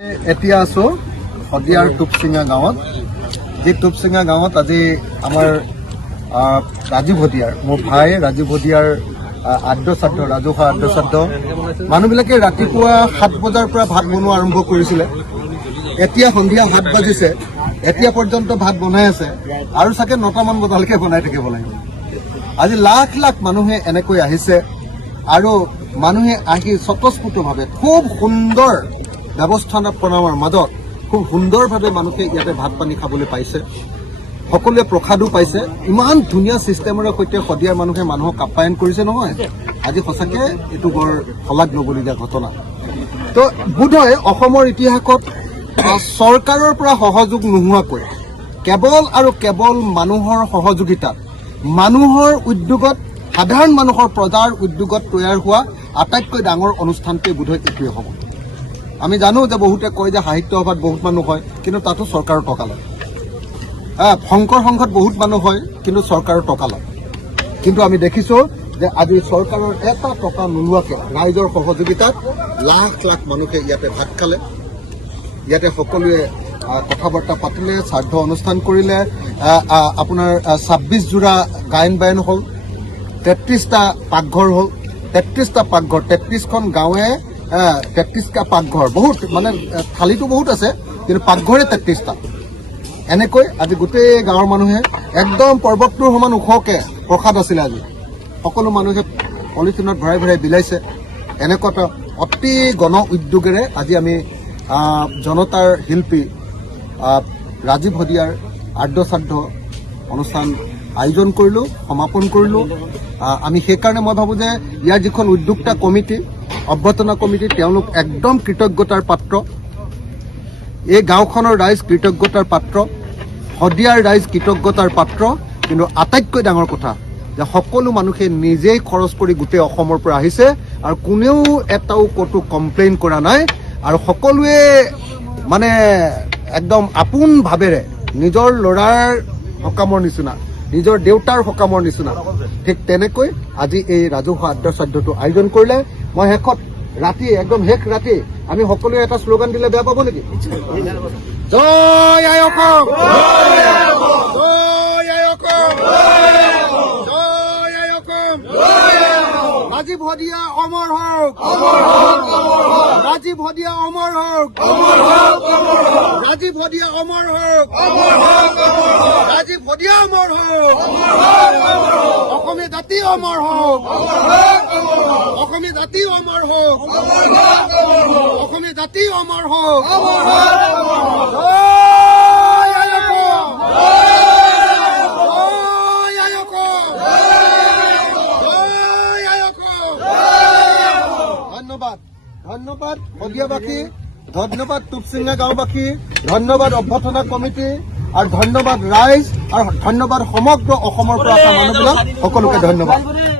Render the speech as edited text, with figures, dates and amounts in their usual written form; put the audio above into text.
এতিয়া আছো শদিয়াৰ টুপচিঙা গাঁৱত। যি টুপচিঙা গাঁৱত আজি আমাৰ ৰাজীৱ ভদিয়াৰ মোৰ ভাই ৰাজীৱ ভদিয়াৰ আদ্যশ্ৰাদ্ধ ৰাজহুৱা আদ্যশ্ৰাদ্ধ মানুহবিলাকে ৰাতিপুৱা 7 বজাৰ পৰা ভাত বনোৱা আৰম্ভ কৰিছিলে। এতিয়া সন্ধিয়া 7 বাজিছে, এতিয়া পৰ্যন্ত ভাত বনাই আছে আৰু চাগে 9টামান বজালৈকে বনাই থাকিব লাগিব। আজি লাখ লাখ মানুহে এনেকৈ আহিছে আৰু মানুহে আহি স্বতঃস্ফূৰ্তভাৱে খুব সুন্দৰ ব্যৱস্থাপনাৰ মাজত খুব সুন্দৰভাৱে মানুহে ইয়াতে ভাত পানী খাবলৈ পাইছে। সকলোৱে প্ৰসাদো পাইছে। ইমান ধুনীয়া ছিষ্টেমেৰে সৈতে শদিয়াৰ মানুহে মানুহক আপ্যায়ন কৰিছে নহয়, আজি সঁচাকৈ এইটো বৰ শলাগ ল'বলগীয়া ঘটনা। তো বোধহয় অসমৰ ইতিহাসত চৰকাৰৰ পৰা সহযোগ নোহোৱাকৈ কেৱল আৰু কেৱল মানুহৰ সহযোগিতাত মানুহৰ উদ্যোগত সাধাৰণ মানুহৰ প্ৰজাৰ উদ্যোগত তৈয়াৰ হোৱা আটাইতকৈ ডাঙৰ অনুষ্ঠানটোৱে বোধহয় এইটোৱে হ'ব। আমি জানো যে বহুতে কয় যে সাহিত্য সভাত বহুত মানুহ হয়, কিন্তু তাতো চৰকাৰৰ টকা লয়। শংকৰ সংঘত বহুত মানুহ হয়, কিন্তু চৰকাৰৰ টকা লয়। কিন্তু আমি দেখিছোঁ যে আজি চৰকাৰৰ এটা টকা নোলোৱাকৈ ৰাইজৰ সহযোগিতাত লাখ লাখ মানুহে ইয়াতে ভাত খালে, ইয়াতে সকলোৱে কথা বাৰ্তা পাতিলে, শ্ৰাদ্ধ অনুষ্ঠান কৰিলে। আপোনাৰ 26 যোৰা গায়ন বায়ন হ'ল, 33টা পাকঘৰ হ'ল, 33টা পাকঘৰ, 33খন গাঁৱে 33টা পাকঘৰ, বহুত মানে থালিটো বহুত আছে, কিন্তু পাকঘৰে 33টা। এনেকৈ আজি গোটেই গাঁৱৰ মানুহে একদম পৰ্বতটোৰ সমান ওখকৈ প্ৰসাদ আছিলে। আজি সকলো মানুহে পলিথিনত ভৰাই ভৰাই বিলাইছে। এনেকুৱা এটা অতি গণ উদ্যোগেৰে আজি আমি জনতাৰ শিল্পী ৰাজীৱ ভদিয়াৰ আদ্যশ্ৰাদ্ধ অনুষ্ঠান আয়োজন কৰিলোঁ, সমাপন কৰিলোঁ। আমি সেইকাৰণে মই ভাবোঁ যে ইয়াৰ যিখন উদ্যোক্তা কমিটি, অভ্যৰ্থনা কমিটি, তেওঁলোক একদম কৃতজ্ঞতাৰ পাত্ৰ। এই গাঁওখনৰ ৰাইজ কৃতজ্ঞতাৰ পাত্ৰ, শদিয়াৰ ৰাইজ কৃতজ্ঞতাৰ পাত্ৰ। কিন্তু আটাইতকৈ ডাঙৰ কথা যে সকলো মানুহে নিজেই খৰচ কৰি গোটেই অসমৰ পৰা আহিছে আৰু কোনেও এটাও ক'তো কমপ্লেইন কৰা নাই। আৰু সকলোৱে মানে একদম আপোন ভাৱেৰে নিজৰ ল'ৰাৰ সকামৰ নিচিনা, নিজৰ দেউতাৰ সকামৰ নিচিনা ঠিক তেনেকৈ আজি এই ৰাজহুৱা আদ্যশ্ৰাদ্ধটো আয়োজন কৰিলে। মই শেষত ৰাতি একদম শেষ ৰাতি আমি সকলোৱে এটা শ্লোগান দিলে বেয়া পাব নেকি? জয় আই অসম, জয় আই অসম, জয় আই অসম। ৰাজীৱ ভদিয়া অমৰ হওক, ৰাজীৱ ভদিয়া অমৰ হওক, ৰাজীৱ ভদিয়া অমৰ হওক, ৰাজীৱ ভদিয়া অমৰ হওক, অসমীয়া জাতি অমৰ হওক, অসমীয়া জাতি অমৰ হওক, অসমীয়া জাতি অমৰ হওক। জয় আই অসম, জয় আই অসম, জয় আই অসম। ধন্যবাদ, ধন্যবাদ শদিয়াবাসী, ধন্যবাদ টুপচিঙা গাঁওবাসী, ধন্যবাদ অভ্যৰ্থনা কমিটি আৰু ধন্যবাদ ৰাইজ আৰু ধন্যবাদ সমগ্ৰ অসমৰ পৰা অহা মানুহবিলাক সকলোকে ধন্যবাদ।